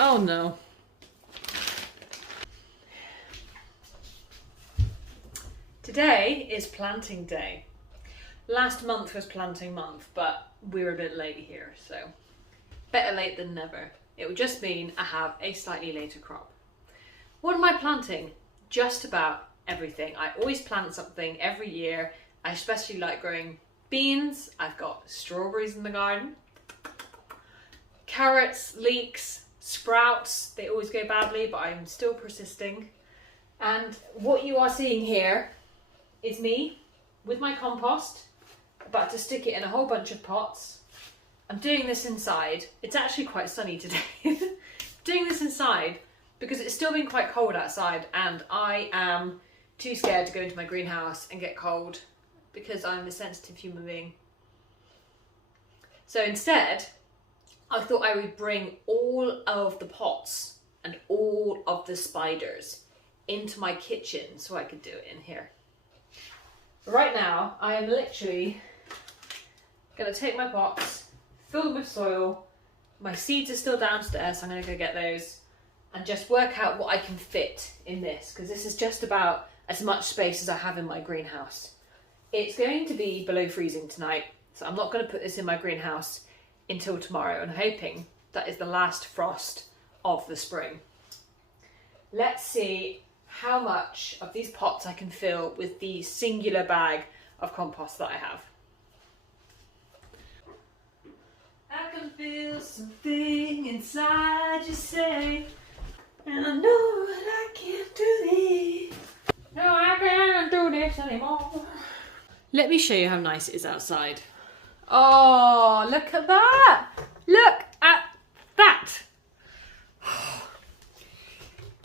Oh no. Today is planting day. Last month was planting month, but we're a bit late here, so better late than never. It would just mean I have a slightly later crop. What am I planting? Just about everything. I always plant something every year. I especially like growing beans. I've got strawberries in the garden. Carrots, leeks, sprouts. They always go badly, but I'm still persisting. And what you are seeing here is me with my compost, about to stick it in a whole bunch of pots. I'm doing this inside. It's actually quite sunny today. Doing this inside because it's still been quite cold outside and I am too scared to go into my greenhouse and get cold because I'm a sensitive human being. So instead, I thought I would bring all of the pots and all of the spiders into my kitchen so I could do it in here. Right now, I am literally going to take my pots, fill them with soil. My seeds are still downstairs, so I'm going to go get those and just work out what I can fit in this, because this is just about as much space as I have in my greenhouse. It's going to be below freezing tonight, so I'm not going to put this in my greenhouse until tomorrow, and hoping that is the last frost of the spring. Let's see how much of these pots I can fill with the singular bag of compost that I have. I can feel something inside you say, and I know that I can't do this. No, I can't do this anymore. Let me show you how nice it is outside. Oh, look at that! Look at that!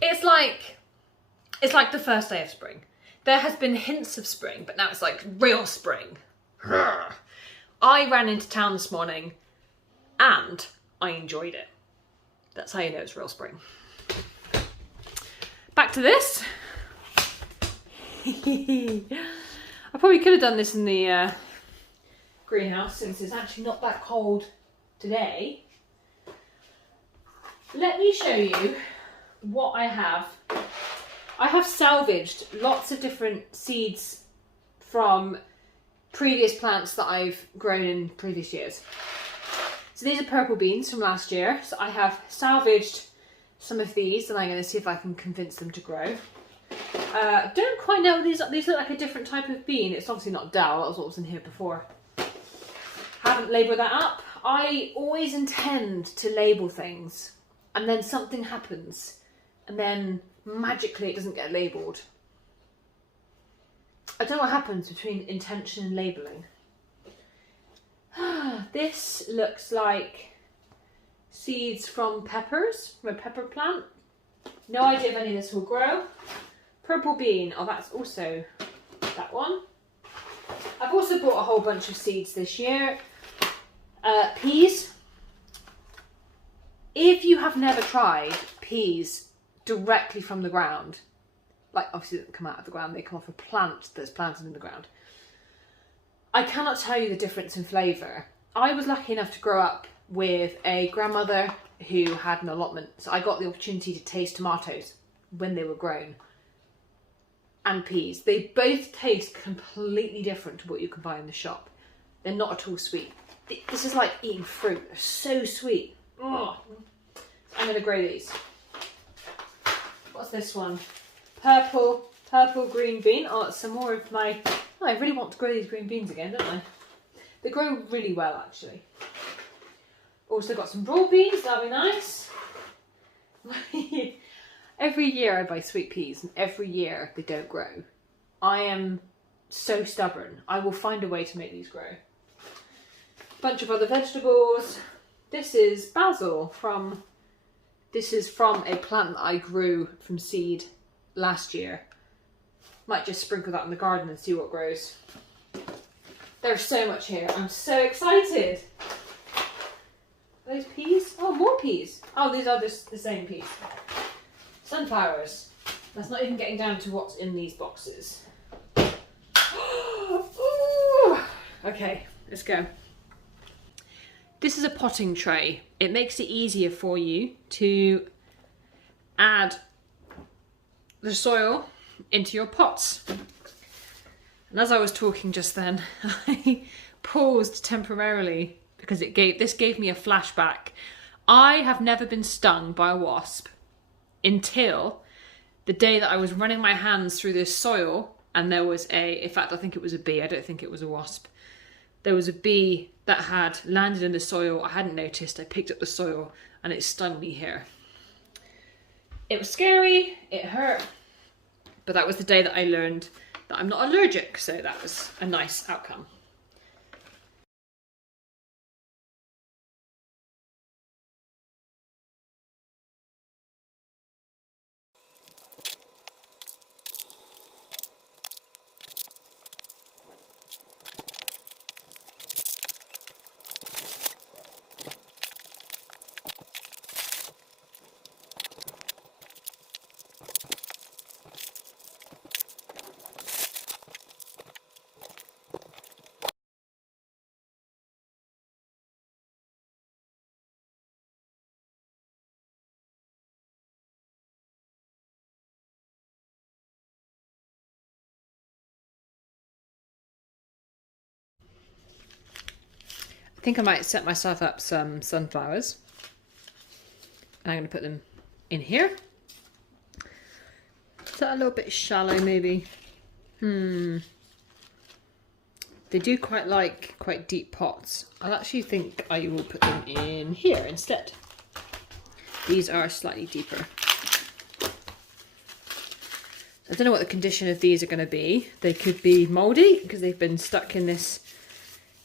It's like the first day of spring. There has been hints of spring, but now it's like real spring. I ran into town this morning and I enjoyed it. That's how you know it's real spring. Back to this. I probably could have done this in the greenhouse since it's actually not that cold today. Let me show you what I have. I have salvaged lots of different seeds from previous plants that I've grown in previous years. So these are purple beans from last year. So I have salvaged some of these and I'm going to see if I can convince them to grow. Don't quite know what these look like a different type of bean. It's obviously not Dal, that was what was in here before. Haven't labelled that up. I always intend to label things and then something happens and then magically it doesn't get labelled. I don't know what happens between intention and labelling. This looks like seeds from peppers, from a pepper plant. No idea if any of this will grow. Purple bean, oh that's also that one. I've also bought a whole bunch of seeds this year. Peas. If you have never tried peas directly from the ground, like obviously they don't come out of the ground, they come off a plant that's planted in the ground. I cannot tell you the difference in flavour. I was lucky enough to grow up with a grandmother who had an allotment, so I got the opportunity to taste tomatoes when they were grown and peas. They both taste completely different to what you can buy in the shop. They're not at all sweet. This is like eating fruit. They're so sweet. Oh. I'm going to grow these. What's this one? Purple green bean. Oh, it's some more of my... Oh, I really want to grow these green beans again, don't I? They grow really well, actually. Also got some broad beans, that'll be nice. Every year I buy sweet peas and every year they don't grow. I am so stubborn. I will find a way to make these grow. Bunch of other vegetables. This is basil from... This is from a plant that I grew from seed last year. Might just sprinkle that in the garden and see what grows. There's so much here. I'm so excited. Are those peas? Oh, more peas. Oh, these are just the same peas. Sunflowers. That's not even getting down to what's in these boxes. Ooh. Okay, let's go. This is a potting tray. It makes it easier for you to add the soil into your pots. And as I was talking just then, I paused temporarily because this gave me a flashback. I have never been stung by a wasp until the day that I was running my hands through this soil, and there was in fact I think it was a bee, I don't think it was a wasp. There was a bee that had landed in the soil. I hadn't noticed. I picked up the soil and it stung me here. It was scary, it hurt, but that was the day that I learned that I'm not allergic, so that was a nice outcome. I think I might set myself up some sunflowers. And I'm going to put them in here. Is that a little bit shallow maybe? They do quite like quite deep pots. I actually think I will put them in here instead. These are slightly deeper. I don't know what the condition of these are going to be. They could be mouldy because they've been stuck in this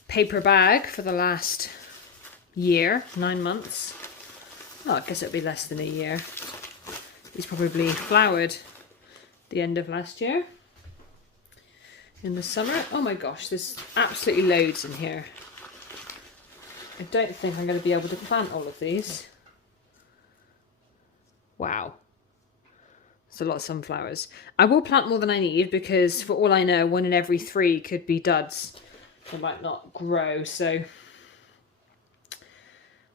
paper bag for the last year, 9 months. Oh, I guess it'll be less than a year. These probably flowered the end of last year in the summer. Oh my gosh, there's absolutely loads in here. I don't think I'm going to be able to plant all of these. Wow. There's a lot of sunflowers. I will plant more than I need because for all I know, 1 in every 3 could be duds. They might not grow, so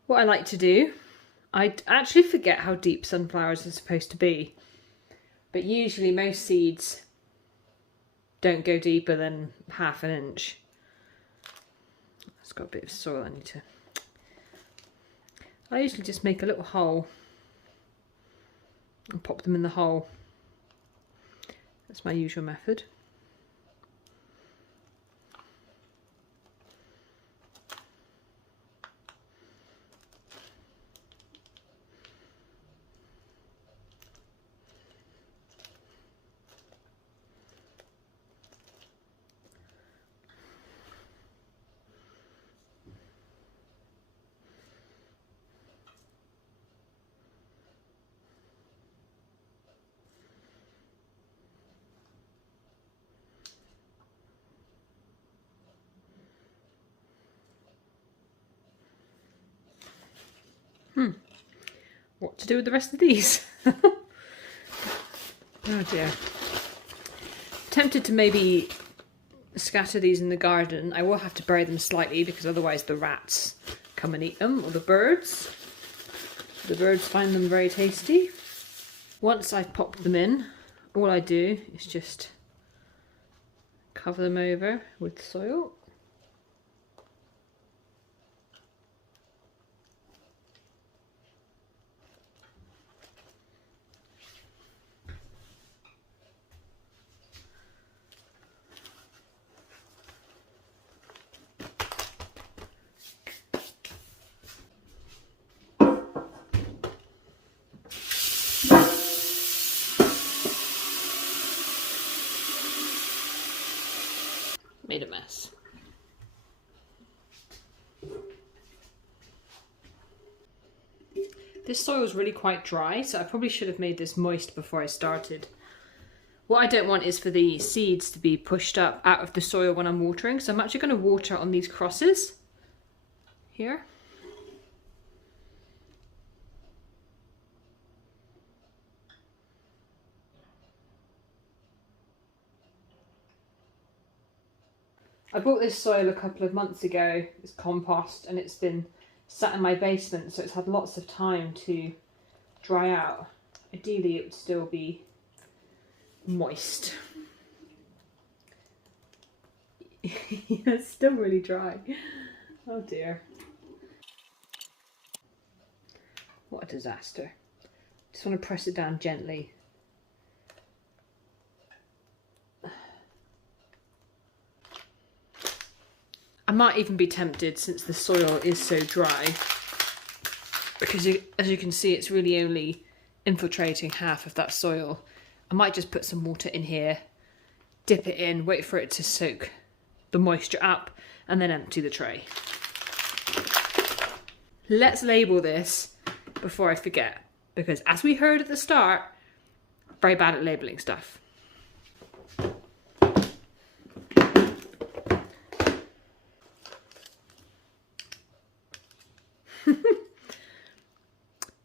what I like to do, I actually forget how deep sunflowers are supposed to be, but usually most seeds don't go deeper than ½ an inch. It's got a bit of soil I need to... I usually just make a little hole and pop them in the hole. That's my usual method. What to do with the rest of these? Oh dear. Tempted to maybe scatter these in the garden. I will have to bury them slightly because otherwise the rats come and eat them, or the birds. The birds find them very tasty. Once I've popped them in, all I do is just cover them over with soil. Made a mess. This soil is really quite dry, so I probably should have made this moist before I started. What I don't want is for the seeds to be pushed up out of the soil when I'm watering, so I'm actually going to water on these crosses here. I bought this soil a couple of months ago. It's compost and it's been sat in my basement, so it's had lots of time to dry out. Ideally it would still be moist. Yeah, it's still really dry. Oh dear. What a disaster. Just want to press it down gently. I might even be tempted, since the soil is so dry, because as you can see it's really only infiltrating half of that soil. I might just put some water in here, dip it in, wait for it to soak the moisture up, and then empty the tray. Let's label this before I forget, because as we heard at the start, I'm very bad at labeling stuff.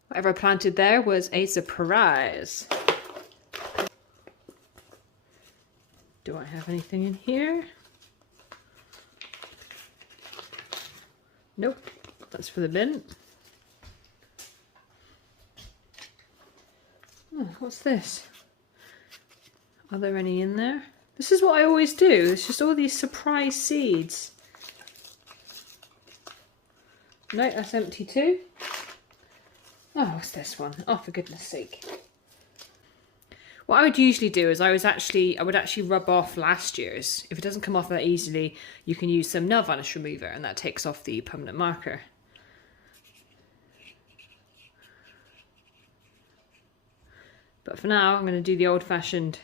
Whatever I planted there was a surprise. Do I have anything in here? Nope, that's for the bin. Oh, what's this? Are there any in there? This is what I always do. It's just all these surprise seeds. No, that's empty too. Oh, what's this one? Oh, for goodness sake. What I would usually do is I would actually rub off last year's. If it doesn't come off that easily, you can use some nail varnish remover, and that takes off the permanent marker. But for now, I'm going to do the old-fashioned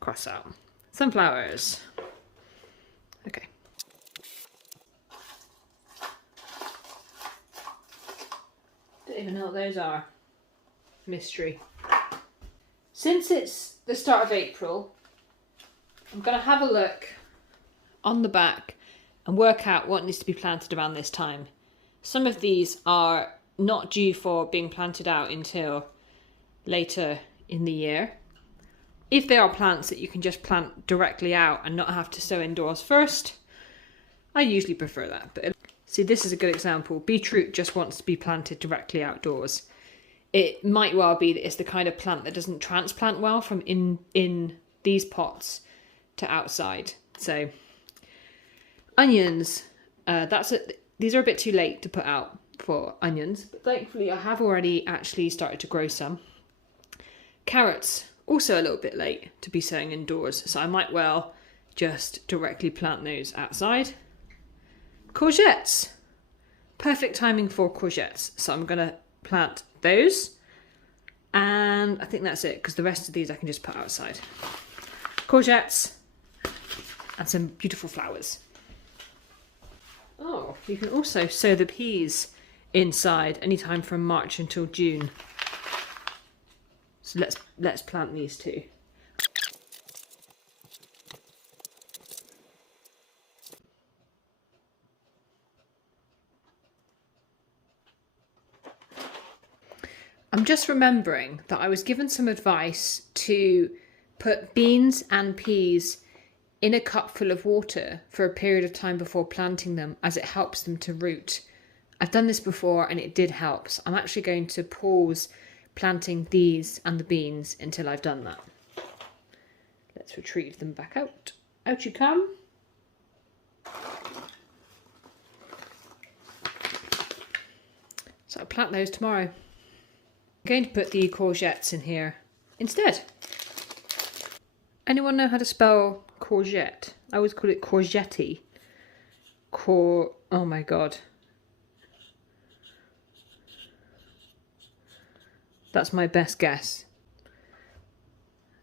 cross out. Sunflowers. Okay. Don't even know what those are. Mystery. Since it's the start of April, I'm going to have a look on the back and work out what needs to be planted around this time. Some of these are not due for being planted out until later in the year. If they are plants that you can just plant directly out and not have to sow indoors first, I usually prefer that. But see, this is a good example. Beetroot just wants to be planted directly outdoors. It might well be that it's the kind of plant that doesn't transplant well from in these pots to outside. So onions, these are a bit too late to put out for onions, but thankfully I have already actually started to grow some. Carrots, also a little bit late to be sowing indoors, so I might well just directly plant those outside. Courgettes, perfect timing for courgettes, so I'm going to plant those, and I think that's it, because the rest of these I can just put outside. Courgettes and some beautiful flowers. Oh, you can also sow the peas inside anytime from March until June. So let's plant these too. I'm just remembering that I was given some advice to put beans and peas in a cup full of water for a period of time before planting them, as it helps them to root. I've done this before and it did help. So I'm actually going to pause planting these and the beans until I've done that. Let's retrieve them back out. Out you come. So I'll plant those tomorrow. I'm going to put the courgettes in here instead. Anyone know how to spell courgette? I always call it courgette. Oh my god. That's my best guess.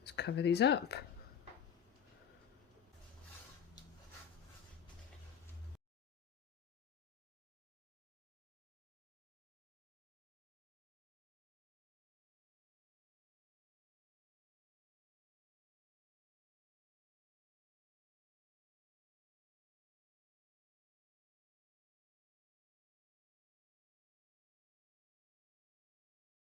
Let's cover these up.